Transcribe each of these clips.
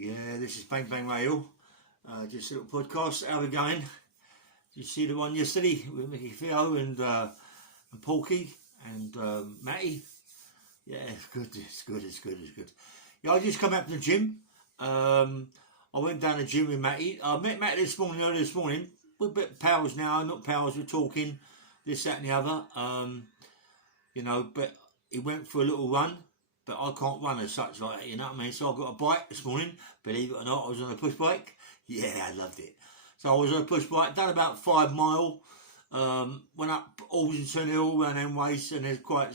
Yeah, this is Bang Bang Radio. Just a little podcast. How we going? Did you see the one yesterday with Micky and Porky and Matty? Yeah, it's good. Yeah, I just come back from the gym. I went down the gym with Matty. I met Matty early this morning. We're a bit pals now, not pals, we're talking this, that and the other. But he went for a little run. But I can't run as such like that, you know what I mean? So I got a bike this morning, believe it or not, I was on a push bike. Yeah, I loved it. So I was on a push bike, done about 5 mile, went up Alderson Hill, around them ways, and there's quite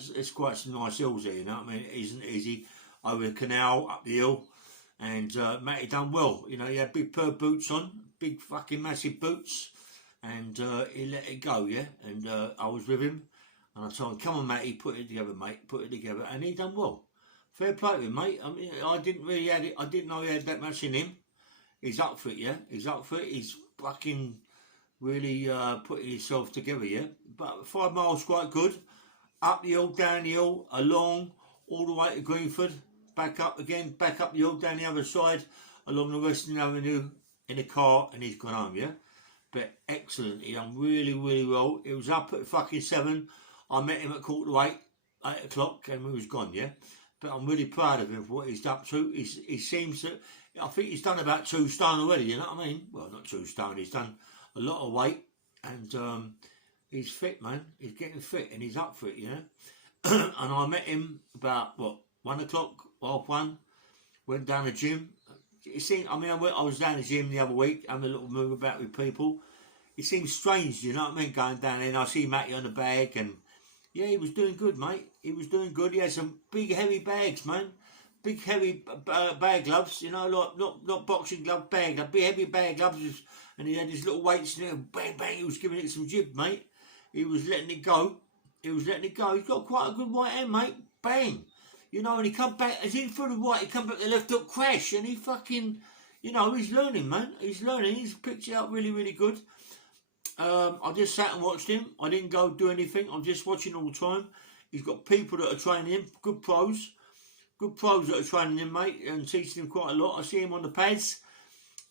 some nice hills there, you know what I mean? It isn't easy, over the canal, up the hill, and Matty done well. You know, he had big purr boots on, big fucking massive boots, and he let it go, yeah? And I was with him, and I told him, come on Matty, put it together mate, put it together, and he done well. Fair play to him, mate. I mean, I didn't know he had that much in him. He's up for it, yeah? He's up for it. He's fucking really putting himself together, yeah? But 5 miles quite good. Up the hill, down the hill, along, all the way to Greenford. Back up again, back up the hill, down the other side, along the Western Avenue, in a car, and he's gone home, yeah? But excellent. He done really, really well. It was up at fucking 7. I met him at 7:45, 8 o'clock, and he was gone, yeah? But I'm really proud of him for what he's up to. He seems to, I think he's done about 2 stone already, you know what I mean? Well, not 2 stone, he's done a lot of weight, and he's fit, man. He's getting fit, and he's up for it, you know? And I met him about, 1 o'clock, 1:30, went down the gym. It seemed, I was down the gym the other week, having a little move about with people. It seems strange, you know what I mean, going down there, and I see Matty on the bag, and yeah, he was doing good, mate. He was doing good. He had some big, heavy bags, man. Big, heavy bag gloves, you know, like not boxing glove, bag gloves, big, heavy bag gloves. And he had his little weights in there, bang, bang. He was giving it some jib, mate. He was letting it go. He's got quite a good right hand, mate. Bang. You know, and he come back, as he threw the right, he come back the left hook, crash. And he fucking, you know, he's learning, man. He's learning. He's picked it up really, really good. I just sat and watched him. I didn't go do anything. I'm just watching all the time. He's got people that are training him, good pros that are training him, mate, and teaching him quite a lot. I see him on the pads.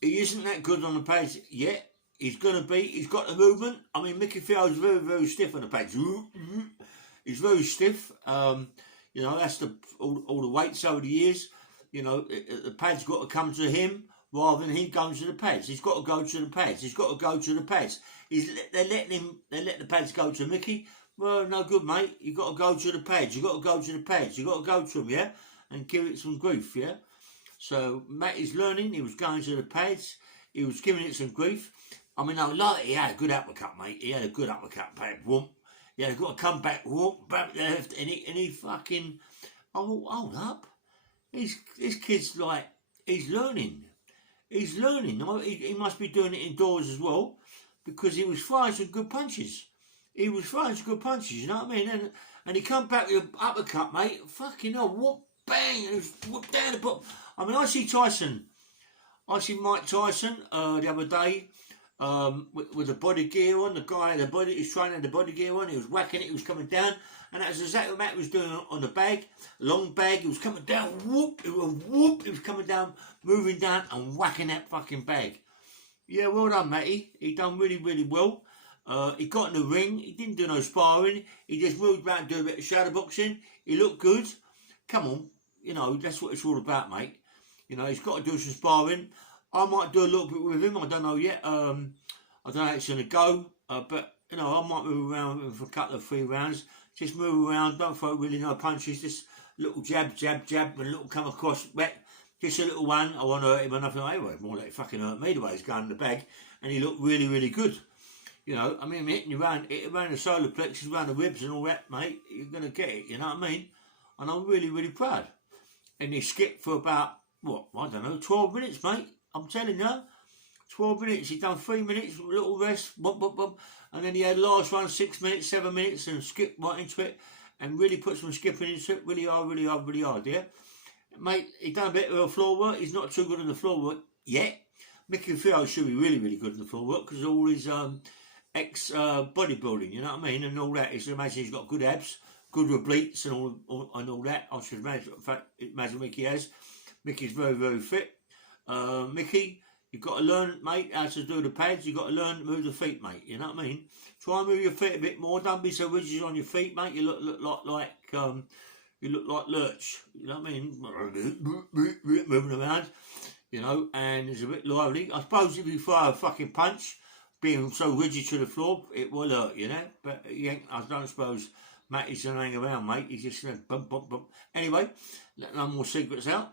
He isn't that good on the pads yet. He's going to be. He's got the movement. I mean, Micky is very, very stiff on the pads. He's very stiff. You know, that's all the weights over the years. You know, the pads got to come to him rather than he going to the pads. He's got to go to the pads. They let the pads go to Micky. Well, no good, mate. You got to go to the pads. You got to go to them, yeah, and give it some grief, yeah. So Matty's learning. He was going to the pads. He was giving it some grief. I mean, he had a good uppercut, mate. He had a good uppercut, pad. Whoop. Yeah, he got to come back, whoop, back left, and he fucking. Oh, hold up. This kid's like, he's learning. He's learning. He must be doing it indoors as well, because he was throwing some good punches. You know what I mean? And he come back with an uppercut, mate. Fucking hell, whoop, bang, and it was whoop down the bottom. I mean, I see Mike Tyson the other day with the body gear on. The guy, he's training the body gear on. He was whacking it, he was coming down. And that's exactly what Matt was doing on the bag. Long bag, he was coming down, whoop, he was coming down, moving down and whacking that fucking bag. Yeah, well done, Matty. He done really, really well. He got in the ring. He didn't do no sparring. He just moved around and do a bit of shadow boxing. He looked good. Come on. You know, that's what it's all about, mate. You know, he's got to do some sparring. I might do a little bit with him. I don't know yet. I don't know how it's going to go. But, you know, I might move around with him for a couple of 3 rounds. Just move around. Don't throw really no punches. Just little jab, and a little come across back. Just a little one. I won't hurt him or nothing. Anyway, more like fucking hurt me the way he's going in the bag. And he looked really, really good. You know, I mean, hitting you around the solar plexus, around the ribs and all that, mate, you're going to get it, you know what I mean? And I'm really, really proud. And he skipped for about, 12 minutes, mate. I'm telling you, 12 minutes. He done 3 minutes, a little rest, and then he had last one, 6 minutes, 7 minutes, and skipped right into it, and really put some skipping into it, really hard, yeah? Mate, he done a bit of floor work. He's not too good on the floor work yet. Micky should be really, really good on the floor work, because all his bodybuilding, you know what I mean, and all that. You should imagine he's got good abs, good obliques and all that. I should imagine, in fact, Micky has. Micky's very, very fit. Micky, you've got to learn, mate, how to do the pads. You've got to learn to move the feet, mate. You know what I mean? Try and move your feet a bit more. Don't be so rigid on your feet, mate. You look like you look like Lurch. You know what I mean? Moving around, you know, and it's a bit lively. I suppose if you throw a fucking punch, being so rigid to the floor, it will hurt, you know. But I don't suppose Matty's gonna hang around, mate. He's just gonna bump, bump, bump. Anyway, let no more secrets out.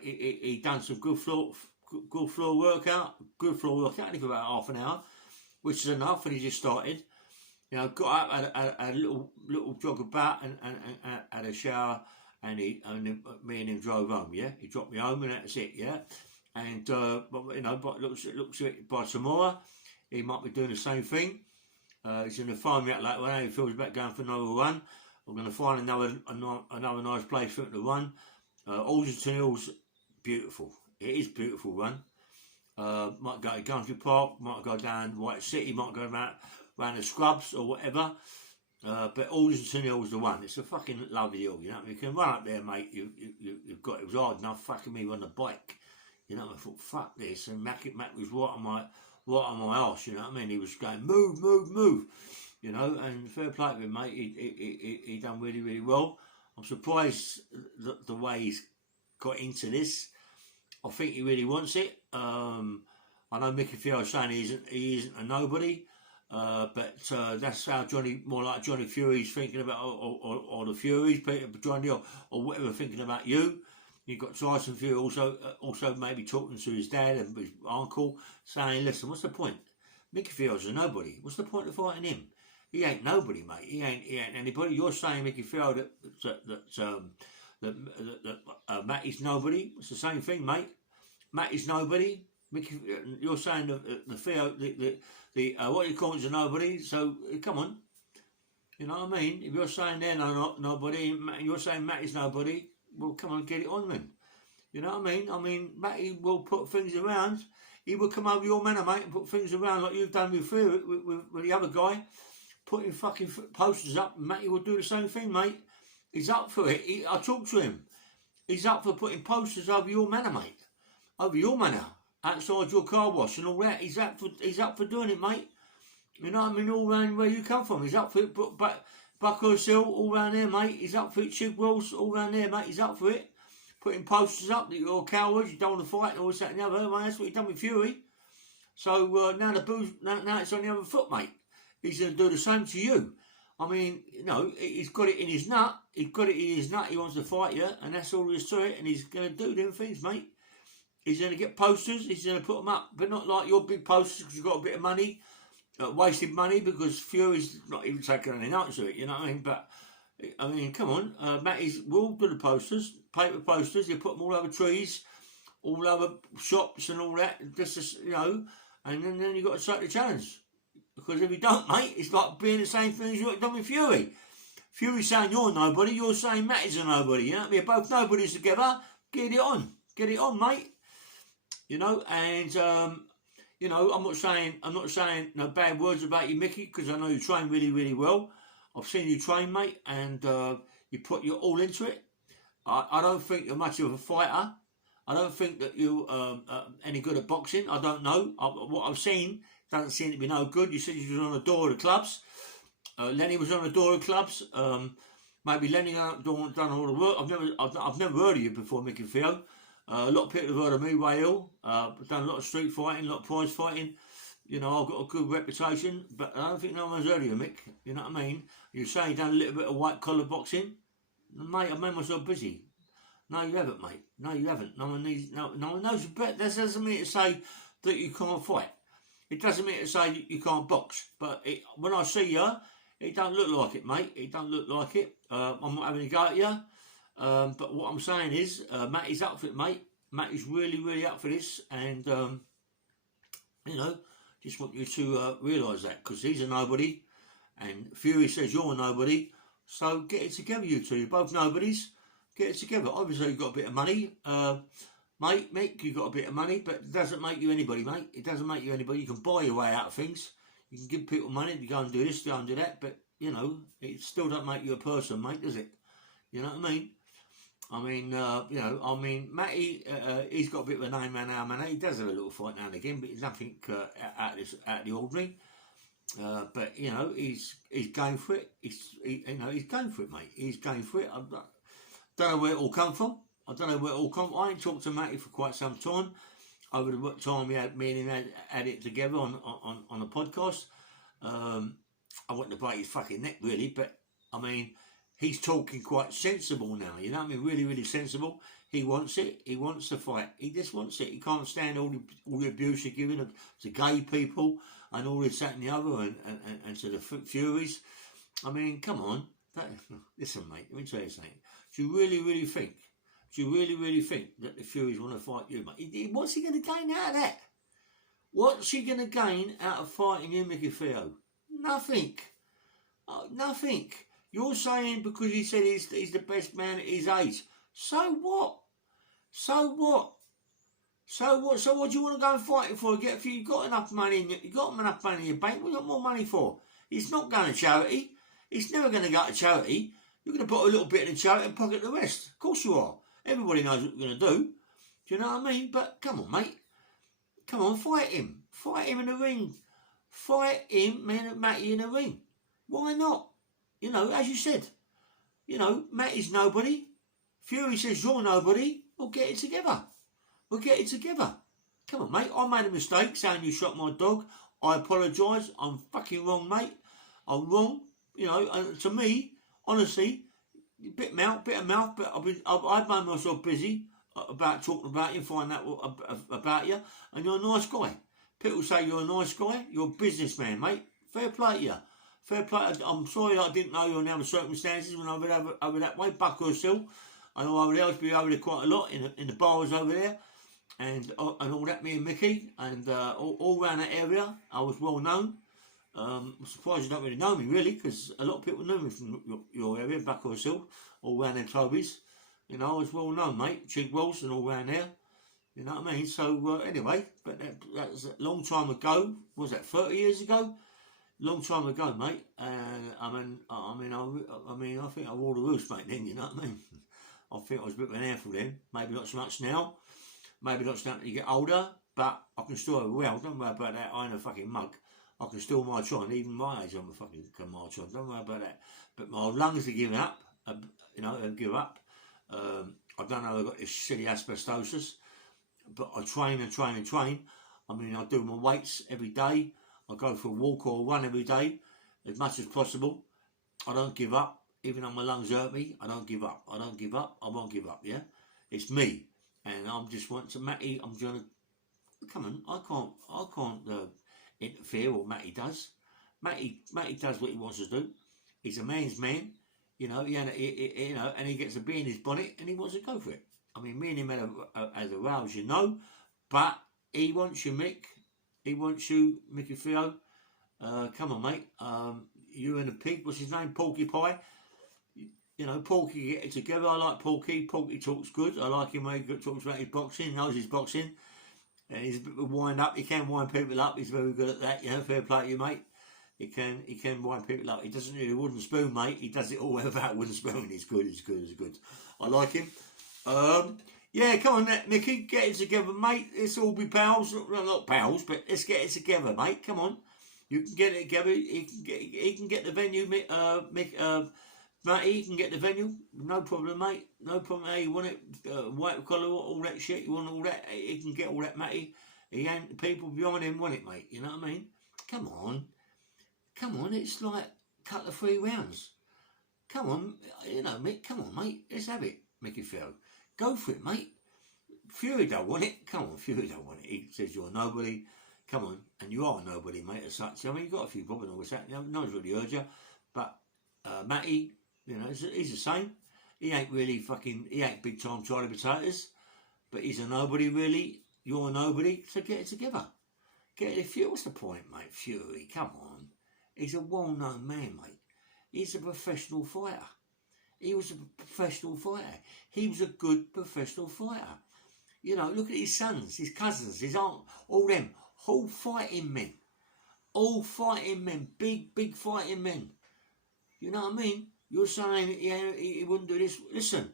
He done some good floor workout. Good floor workout, only for about half an hour, which is enough. And he just started. You know, got up, had a little jog about, and had a shower, and me and him drove home. Yeah, he dropped me home, and that's it. Yeah, and but you know, but looks by tomorrow, he might be doing the same thing. He's going to find me out later when he feels about going for another run. I'm going to find another nice place for him to run. Alderton Hills, beautiful. It is beautiful run. Might go to Country Park, might go down White City, might go around the Scrubs or whatever. But Alderton Hill's the one. It's a fucking lovely hill, you know. You can run up there, mate. You've got. It was hard enough fucking me on the bike, you know. I thought, fuck this, and Mac was right on my arse, you know what I mean. He was going move, move, move, you know. And fair play to him, mate. He done really, really well. I'm surprised the way he's got into this. I think he really wants it. I know Micky was saying he isn't a nobody. But that's how more like Johnny Fury's thinking about, or the Furies, Johnny or whatever, thinking about you. You've got Tyson Fury also maybe talking to his dad and his uncle, saying, listen, what's the point? Micky Field's a nobody. What's the point of fighting him? He ain't nobody, mate. He ain't anybody. You're saying Micky Field that Matty's nobody. It's the same thing, mate. Matty's nobody. Micky, you're saying the what you call is a nobody. So come on, you know what I mean. If you're saying they're nobody, and you're saying Matty's nobody, well, come on, get it on, then. You know what I mean? I mean, Matty will put things around. He will come over your manor, mate, and put things around like you've done with the other guy, putting fucking posters up. Matty will do the same thing, mate. He's up for it. I talked to him. He's up for putting posters over your manor, mate. Over your manor. Outside your car wash and all that. He's up for doing it, mate. You know what I mean? All round where you come from. He's up for it. Buckhurst Hill, all round there, mate. He's up for it. Chigwells, all round there, mate. He's up for it. Putting posters up that you're cowards, you don't want to fight, and all this, that, and the other. Mate, that's what he's done with Fury. So now now it's on the other foot, mate. He's going to do the same to you. I mean, you know, he's got it in his nut. He's got it in his nut. He wants to fight you, and that's all there is to it. And he's going to do them things, mate. He's going to get posters. He's going to put them up, but not like your big posters because you've got a bit of money, wasted money, because Fury's not even taking any notice of it. You know what I mean? But I mean, come on, Matty's will do the posters, paper posters. You put them all over trees, all over shops, and all that. Just you know, and then you got to take the challenge. Because if you don't, mate, it's like being the same thing as you've done with Fury. Fury's saying you're nobody, you're saying Matty's a nobody. You know, we're both nobodies together. Get it on, mate. You know, and you know, I'm not saying no bad words about you, Micky, because I know you train really, really well. I've seen you train, mate, and you put your all into it. I don't think you're much of a fighter. I don't think that you're any good at boxing. I don't know. What I've seen doesn't seem to be no good. You said you was on the door of the clubs. Lenny was on the door of the clubs. Maybe Lenny done all the work. I've never heard of you before, Micky Theo. A lot of people have heard of me, Whale. I've done a lot of street fighting, a lot of prize fighting. You know, I've got a good reputation, but I don't think no one's heard of you, Mick. You know what I mean? You say you've done a little bit of white collar boxing. Mate, I've made myself busy. No, you haven't, mate. No, you haven't. No one knows you better. That doesn't mean to say that you can't fight. It doesn't mean to say you can't box. But when I see you, it don't look like it, mate. It don't look like it. I'm not having a go at you. But what I'm saying is, Matty's up for it, mate. Matty's really, really up for this. And, you know, just want you to realise that. Because he's a nobody. And Fury says you're a nobody. So get it together, you two. You're both nobodies. Get it together. Obviously, you've got a bit of money. Mate, Mick, you've got a bit of money. But it doesn't make you anybody, mate. It doesn't make you anybody. You can buy your way out of things. You can give people money to go and do this, go and do that. But, you know, it still don't make you a person, mate, does it? You know what I mean? I mean, Matty, he's got a bit of a name around our man. He does have a little fight now and again, but it's nothing out of the ordinary. But he's going for it. He's going for it, mate. He's going for it. I don't know where it all come from. I ain't talked to Matty for quite some time. Over the time me and him had it together on a podcast. I want to break his fucking neck, really, but I mean, he's talking quite sensible now. You know what I mean? Really, really sensible. He wants it. He wants to fight. He just wants it. He can't stand all the abuse you're giving to gay people and all this, that, and the other, and to the Furies. I mean, come on. Listen, mate. Let me tell you something. Do you really, really think? Do you really, really think that the Furies want to fight you, mate? What's he going to gain out of that? What's he going to gain out of fighting you, Micky Theo? Nothing. Nothing. You're saying because he said he's the best man at his age. So what? So what? So what? So what do you want to go and fight him for? You've got enough money in your bank. What do you want more money for? It's not going to charity. It's never going to go to charity. You're going to put a little bit in charity and pocket the rest. Of course you are. Everybody knows what you're going to do. Do you know what I mean? But come on, mate. Come on, fight him. Fight him in the ring. Fight him, Matty, in the ring. Why not? As you said, Matty's nobody. Fury says you're nobody. We'll get it together. Come on, mate. I made a mistake saying you shot my dog. I apologise. I'm fucking wrong, mate. I'm wrong. And to me, honestly, bit of mouth, but I've made myself busy about talking about you, finding out about you, and you're a nice guy. People say you're a nice guy. You're a businessman, mate. Fair play to you. Fair play. I'm sorry I didn't know you under the circumstances when I went over that way, Buckhurst Hill. I know over there, I used to be over there quite a lot in the bars over there, and all that. Me and Micky, and all around that area, I was well known. I'm surprised you don't really know me, really, because a lot of people know me from your area, Buckhurst Hill, all around there, Toby's. I was well known, mate. Chigwells and all around there. You know what I mean? So anyway, but that was a long time ago. Was that 30 years ago? Long time ago, mate. And I think I wore the roost, mate. Then, you know what I mean? I think I was a bit of an handful then. Maybe not so much now. Maybe not so much when you get older. But I can still have a well. Don't worry about that. I ain't a fucking mug. I can still march on. Even my age, I'm a fucking can march on. Don't worry about that. But my lungs are giving up. They've given up. I don't know. I've got this silly asbestosis. But I train and train and train. I mean, I do my weights every day. I go for a walk or a run every day, as much as possible. I don't give up. Even though my lungs hurt me, I don't give up. I won't give up, yeah? It's me. And I'm just wanting to, Matty, I'm going to, come on, I can't interfere what Matty does. Matty does what he wants to do. He's a man's man, and he gets a bee in his bonnet and he wants to go for it. I mean, me and him had a row, as you know, but he wants you, Mick. He wants you, Micky Theo. Come on, mate. You and the pig, what's his name? Porky Pie. Porky, get it together. I like Porky. Porky talks good. I like him when he talks about his boxing, knows his boxing. And he's a bit of a wind up. He can wind people up. He's very good at that. Fair play to you, mate. He can wind people up. He doesn't need a wooden spoon, mate. He does it all without a wooden spoon. He's good. I like him. Yeah, come on, Micky, get it together, mate. Let's all be pals. Well, not pals, but let's get it together, mate. Come on, you can get it together. He can get the venue, Matty. He can get the venue. No problem, mate. No problem. Hey, you want it white collar, all that shit. You want all that? He can get all that, Matty. He ain't the people behind him want it, mate. You know what I mean? Come on. It's like a couple of 3 rounds. Come on, Mick. Come on, mate. Let's have it, Micky Theo. Go for it, mate. Fury don't want it. Come on, Fury don't want it. He says you're nobody. Come on, and you are nobody, mate, as such. I mean, you've got a few problems and all that. No one's really heard you. But Matty, he's the same. He ain't big time Charlie Potatoes. But he's a nobody, really. You're a nobody. So get it together. Get it. What's the point, mate? Fury, come on. He's a well-known man, mate. He's a professional fighter. He was a professional fighter. He was a good professional fighter. Look at his sons, his cousins, his aunt, all them. All fighting men. Big fighting men. You know what I mean? You're saying he wouldn't do this. Listen,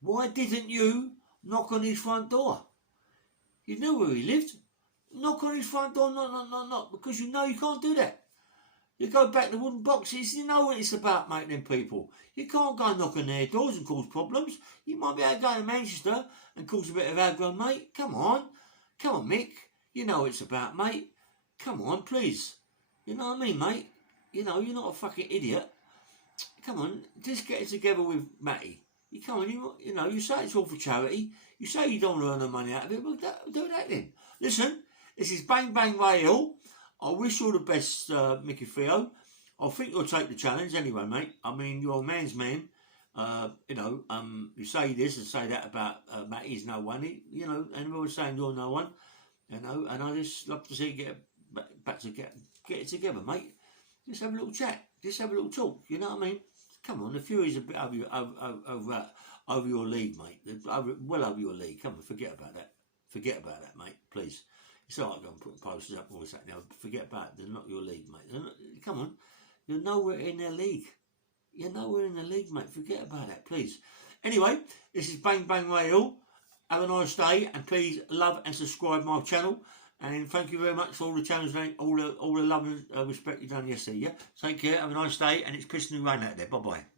Why didn't you knock on his front door? You knew where he lived. Knock on his front door, knock, because you know you can't do that. You go back to wooden boxes, you know what it's about, mate, them people. You can't go and knock on their doors and cause problems. You might be able to go to Manchester and cause a bit of aggro, mate. Come on, Mick. You know what it's about, mate. Come on, please. You know what I mean, mate? You know, you're not a fucking idiot. Come on, just get it together with Matty. You come on, you know, you say it's all for charity. You say you don't earn no money out of it, well, do that then. Listen, this is Bang Bang Ray Hill. I wish you all the best, Micky Theo. I think you'll take the challenge anyway, mate. I mean, you're a man's man. You know, you say this and say that about Matty's no one. You know, and everyone's saying you're no one. You know, and I just love to see you get it together, mate. Just have a little chat. Just have a little talk. You know what I mean? Come on, the Fury's a bit over your league, mate. Well over your league. Come on, forget about that. Forget about that, mate. Please. It's all right going putting posters up and all this. Now, forget about it. They're not your league, mate. Come on. You're nowhere in their league. You're nowhere in the league, mate. Forget about that, please. Anyway, this is Bang Bang Ray Hill. Have a nice day, and please love and subscribe my channel. And thank you very much for all the channels, all the love and respect you've done yesterday. Yeah, take care. Have a nice day, and it's pissing rain out there. Bye bye.